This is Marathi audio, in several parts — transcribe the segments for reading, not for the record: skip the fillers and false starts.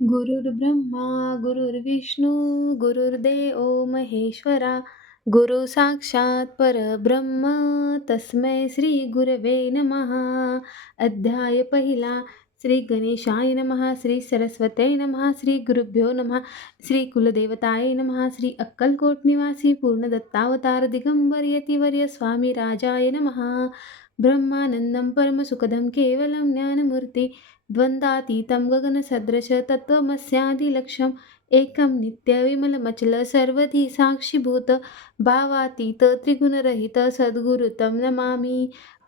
गुरुर्ब्रह्मा गुरुर्विष्णू गुरुर्देव महेश्वरा गुरु साक्षात परब्रह्म तस्मै श्री गुरवे नमः. अध्याय पहिला. श्री गणेशाय नमः. श्री सरस्वत्यै नमः. श्री गुरुभ्यो नमः. श्री कुलदेवताय नमः. श्री अक्कलकोट निवासी पूर्ण दत्तावतार दिगंबर यतिवर्य स्वामी राजाय नमः. ब्रह्मानंदं परमसुखदं केवलं ज्ञानमूर्ती द्वंद्वातीतं गगनसदृश तत्त्वमस्यादिलक्ष्यम् एकं नित्यविमलमचल सर्वधी साक्षीभूत भावातीत त्रिगुणरहित सद्गुरुतं नमामि.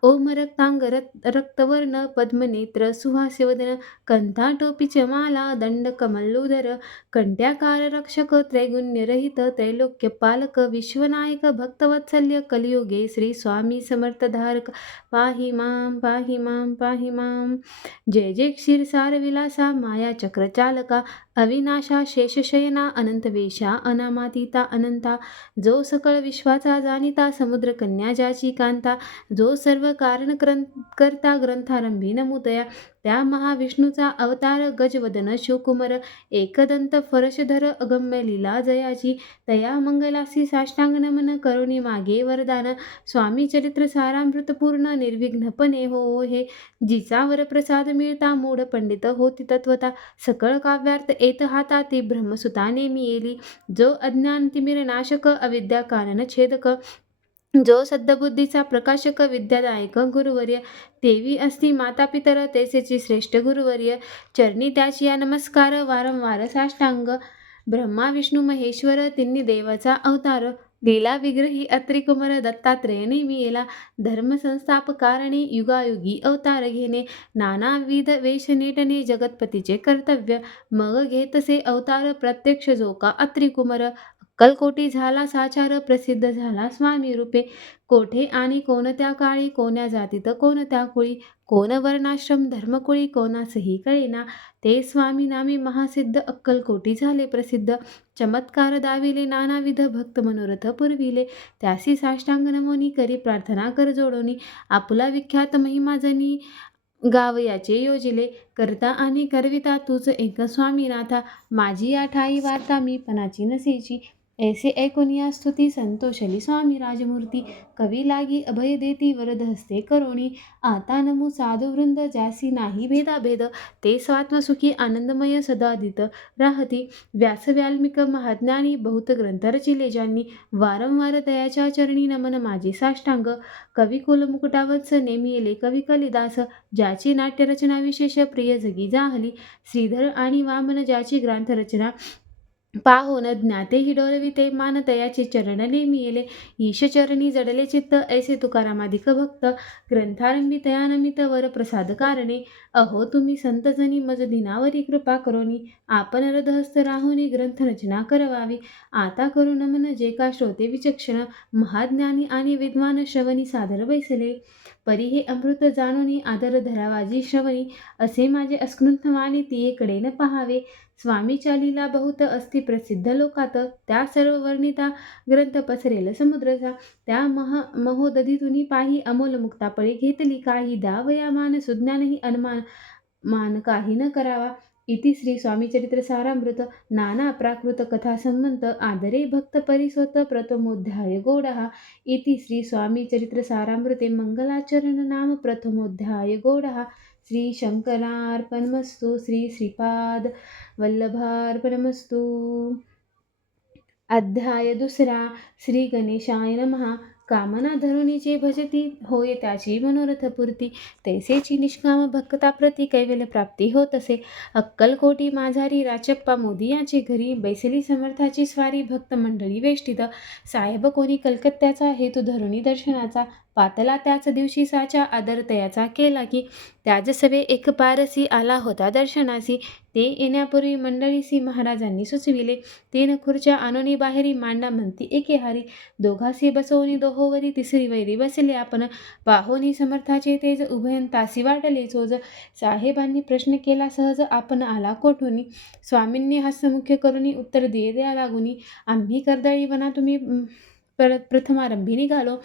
ओम रक्तांग रक्तवर्ण पद्मनेत्र सुहास्यवदन कंठाटोपी च माला दंडकमल्लुधर कंट्याकार रक्षक त्रैगुण्यरहित त्रैलोक्यपालक विश्वनायक भक्तवत्सल्य कलियुगे श्री स्वामी समर्थधारक पाहि मां पाहि मां पाहि मां. जय जय क्षीरसार विलासा माया चक्रचालका अविनाशा शेषशयना अनंतवेशा अनामातीता अनंता जो सकळ विश्वाचा जाणिता समुद्र कन्या ज्याची कांता जो सर्व कारण करता ग्रंथारंभी नमुदया त्या महाविष्णूचा अवतार गजवदन शिवकुमार एकदंत फरशधर अगम्य लीला जयाची तया मंगलासी साष्टांग नमन करुणी मागे वरदान स्वामी चरित्र सारामृतपूर्ण निर्विघ्नपणे हो हे जिचा वरप्रसाद मिळता मूढ पंडित होती तत्वता सकळ काव्यार्थ येत हाताती ब्रह्मसुता नेमी येली जो अज्ञान तिमिर नाशक अविद्या कानन छेदक जो सद्बुद्धीचा प्रकाशक विद्यादायक गुरुवर्य देवी असती माता पितर तेसेची श्रेष्ठ गुरुवर्य चरणी त्याची या नमस्कार वारंवार साष्टांग ब्रह्मा विष्णू महेश्वर तिन्ही देवाचा अवतार लीला विग्रही अत्रिकुमार दत्तात्रेय नेमी येला धर्मसंस्थापकारणी युगायुगी अवतार घेणे नानाविध वेश नेटणे जगतपतीचे कर्तव्य मग घेतसे अवतार प्रत्यक्ष जो का अत्रिकुमार अक्कलकोटी झाला साचार प्रसिद्ध झाला स्वामी रूपे कोठे आणि कोणत्या काळी कोण्या जातीत कोणत्या कुळी कोण वर्णाश्रम धर्मकुळी कोणासही कळेना ते स्वामी नामे महासिद्ध अक्कलकोटी झाले प्रसिद्ध चमत्कार दाविले नानाविध भक्त मनोरथ पुरविले त्यासी साष्टांग नमोनी करी प्रार्थना कर जोडोनी आपुला विख्यात महिमा जनी गावयाचे योजिले करता आणि करविता तूच एक स्वामीनाथा माझी या ठाई वार्ता मी पणाची नसेची ऐसे ऐकुनिया स्तुती संतोषली स्वामी राजमूर्ती कवी लागी अभय देती वरद हस्ते करोणी आता नमू साधुवृंद ज्यासी नाही भेदाभेद ते स्वात्मसुखी आनंदमय सदादित राहती व्यास व्याल्मिक महाज्ञानी बहुत ग्रंथ रचिले ज्यांनी वारंवार दयाच्या चरणी नमन माझे साष्टांग कवी कुलमुकुटावत्स नेमी येले कवी कलिदास ज्याची नाट्यरचना विशेष प्रिय जगी जाहली श्रीधर आणि वामन ज्याची ग्रंथरचना पाहोन ज्ञाते हि डोलविते मानतयाचे चरण नेमी येले ईशचरणी जडले चित्त ऐसे तुकारामाधिक भक्त ग्रंथारंभी तयानमित वर प्रसाद कारणे अहो तुम्ही संतजनी मज दिनावरी कृपा करोनी आपण हृदहस्त राहुनी ग्रंथ रचना करवावी आता करू नमन जे का श्रोते विचक्षण महाज्ञानी आणि विद्वान श्रवणी सादर बैसले परी हे अमृत जाणूनी आदर धरावाजी श्रवणी असे माझे अस्कृंथ वाणी तियेकडे न पहावे स्वामीच्या लीला बहुत अस्ति प्रसिद्ध लोकात त्या सर्व वर्णिता ग्रंथ पसरेल समुद्रचा त्या महोदधीतुनी पाही अमोल मुक्तापळी घेतली काही द्यावया मान सुज्ञानही अनुमान मान काही न करावा इति श्री स्वामी चरित्र सारामृत नाना प्राकृत कथा संबंध आदरे भक्त परिसोत प्रथमोध्याय गोडहा इति श्री स्वामी चरित्र सारामृते मंगलाचरण नाम प्रथमोध्याय गोडहा श्री शंकरार्पणमस्तु श्री श्रीपाद वल्लभार्पणमस्तु. अध्याय दुसरा. श्री गणेशाय नमः. कामना धरुणीचे भजती होय त्याची मनोरथपूर्ती तैसेची निष्काम भक्ता प्रती कैवल्य प्राप्ती होत असे. अक्कलकोटी माझारी राचप्पा मोदी याचे घरी बैसली समर्थाची स्वारी भक्त मंडळी वेष्टित साहेब कोणी कलकत्त्याचा हेतू धरुणी दर्शनाचा पातला त्याच दिवशी साचा आदरतयाचा केला की त्याज सवे एक पारसी आला होता दर्शनासी ते येण्यापूर्वी मंडळीसी महाराजांनी सुचविले तीन खुर्च्या आणोनी बाहेरी मांडा म्हणती एके हारी दोघासी बसवणी दोहोवरी तिसरी वैरी बसले आपण पाहोनी समर्थाचे तेज उभयंतासी वाटले चोज साहेबांनी प्रश्न केला सहज आपण आला कोठूनी स्वामींनी हास्यमुख्य करुनी उत्तर द्या लागुनी आम्ही कर्दळी वना तुम्ही प्रथमारंभी निघालो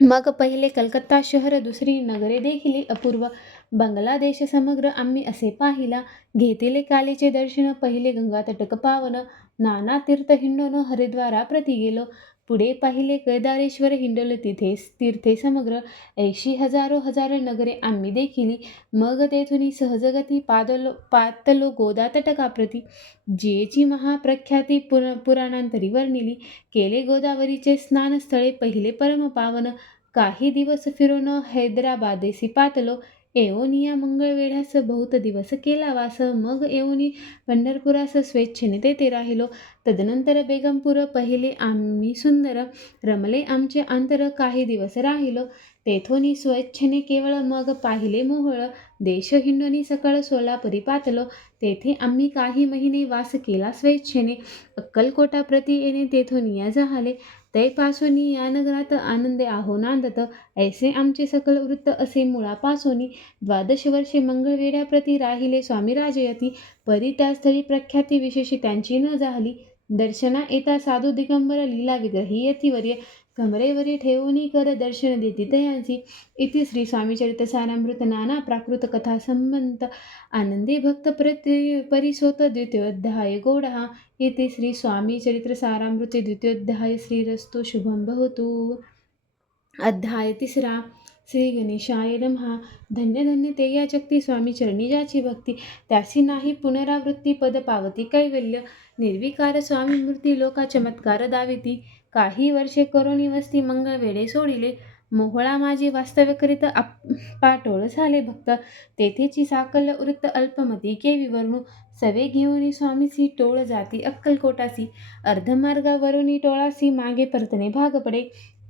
मग पहिले कलकत्ता शहर दुसरी नगरे देखील अपूर्व बंगलादेश समग्र आम्ही असे पाहिला. घेतिले कालीचे दर्शन, पहिले गंगा तटक पावन. नाना तीर्थ हिंडून हरिद्वारा प्रति गेलो. पुढे पाहिले केदारेश्वर, हिंडलो तिथे तीर्थे समग्र. 80 हजारो हजार नगरे आम्ही देखिली. मग तेथुनी सहजगती पातलो गोदा तटकाप्रती. जियेची महाप्रख्याती पुराणांतरी वर्णिली. केले गोदावरीचे स्नान, स्थळे पहिले परम पावन. काही दिवस फिरून हैदराबादेसी पातलो. येऊनिया मंगळवेढ्यास बहुत दिवस केला वास. मग येऊनी पंढरपुरास स्वेच्छेने तेथे राहिलो. तदनंतर बेगमपूर पहिले आम्ही सुंदर. रमले आमचे अंतर, काही दिवस राहिलो. तेथोनी स्वेच्छेने केवळ, मग पाहिले मोहळ. देश हिंडोनी सकळ सोलापुरी पातलो. तेथे आम्ही काही महिने वास केला स्वेच्छेने. अक्कलकोटाप्रती येणे तेथोनिया झाले. तैपासोनी या नगरात आनंदे आहो नांदत. ऐसे आमचे सकल वृत्त असे मुळापासोनी. 12 वर्षे मंगळवेढ्याप्रती राहिले स्वामी राजयती. परी त्या स्थळी प्रख्याती विशेष त्यांची न झाली. दर्शना येता साधू दिगंबर, लीला विग्रही यतिवर्य. कमरेवरी ठेवूनी कर दर्शन देती तयांसी. इति श्री स्वामीचरित्र सारामृत नाना प्राकृत कथा संबंध आनंदी भक्त परिसोत द्वितीयोध्याय गौडहा. इति श्री स्वामी चरित्र सारामृत द्वितीयोध्याय. श्रीरस्तु शुभम भवतु. अध्याय 3. श्री गणेशाय नमः. धन्य धन्य ते या जगती, स्वामी चरणी ज्याची भक्ती. त्यासी नाही पुनरावृत्ती, पद पावती कैवल्य. निर्विकार स्वामी मूर्ती, लोका चमत्कार दाविती. काही वर्षे करोनी वस्ती, मंगळवेढे सोडिले. मोहळा माझी वास्तव्य करीत पाटोळ झाले भक्त. तेथेची साकल्य वृत्त अल्पमती केवी वर्णू. सवे घेऊनी स्वामीसी टोळ जाती अक्कलकोटासी. अर्धमार्गावरुनी टोळासी मागे परतणे भाग पडे.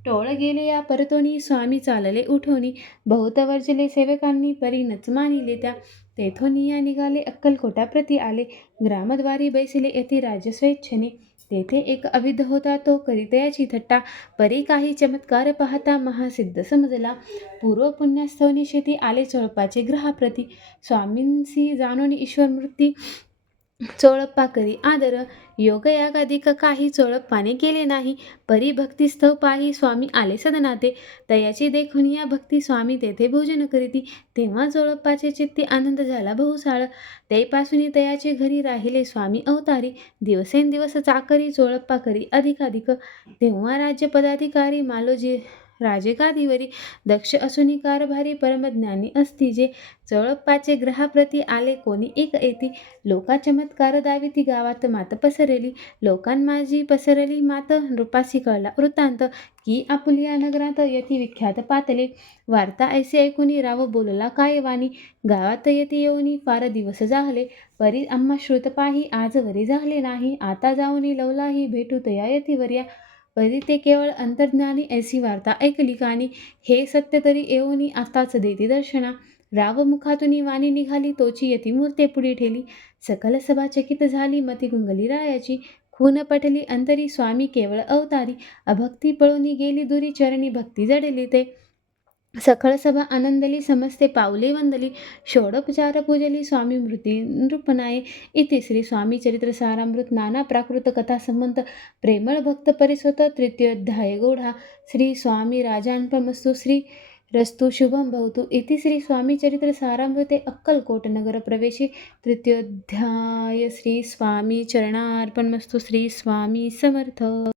टोळ गेले या परतोनी, स्वामी चालले उठोनी. बहुत वर्जले सेवकांनी, परीनच मानिले त्या. तेथोनिया निघाले अक्कलकोटाप्रती आले. ग्रामद्वारी बैसले यतिराज स्वेच्छेने. तेथे एक अविध होता, तो करीतयाची थट्टा. परी काही चमत्कार पाहता, महासिद्ध समजला. पूर्व पुण्यास्थवनी शेती आले चोळप्पाचे ग्रहाप्रती. स्वामींसी जाणोनी ईश्वरमूर्ती, चोळप्पा करी आदर. योगयागादिक काही चोळप्पाने केले नाही. परी भक्तिस्थव पाही, स्वामी आले सदनाते. तयाची देखून या भक्ती, स्वामी तेथे भोजन करीती. तेव्हा चोळप्पाचे चित्ती आनंद झाला बहुसाळ. तैपासून तयाचे घरी राहिले स्वामी अवतारी. दिवसेंदिवस चाकरी चोळप्पा करी अधिकाधिक. तेव्हा राज्य पदाधिकारी मालोजी राजेगादीवरी. दक्ष असुनी कारभारी, परमज्ञानी असती जे. चोळप्पाचे ग्रहाप्रती आले कोणी एक येती. लोका चमत्कार दाविती, गावात मात पसरली. लोकांमाझी पसरली मात, नृपासी कळला वृत्तांत. की आपुलिया नगरात यती विख्यात पातले. वार्ता ऐसे ऐकुनी राव बोलला काय वाणी. गावात यती येऊनी फार दिवस झाले. परी आम्हा श्रुत पाही, आजवरी झाले नाही. आता जाऊनी लवलाही, भेटू तया यतिवर्या. परी ते केवळ अंतर्ज्ञानी, ऐसी वार्ता ऐकली कानी. हे सत्य तरी येऊनी आताच देती दर्शना. राव मुखातून वाणी निघाली, तोची यती मूर्ते पुढे ठेली. सकल सभा चकित झाली, मती गुंगली रायाची. खून पटली अंतरी, स्वामी केवळ अवतारी. अभक्ती पळूनी गेली दुरी, चरणी भक्ती जडली ते. सखळ सभा आनंदली, समस्ते पावले वंदली. षोडोपचार पूजली, स्वामी मूर्ती नृपनाये. इति श्री स्वामी चरित्र सारामृत नाना प्राकृत कथा संबंध प्रेमळ भक्त परिसोत तृतीयोध्याय गौडा. श्री स्वामी राजार्पणमस्तु. श्री रस्तु शुभम भवतु. इति श्री स्वामी चरित्र सारामृते अक्कलकोट नगर प्रवेशे तृतीयोध्याय. श्री स्वामी चरणार्पणमस्तु. श्री स्वामी समर्थ.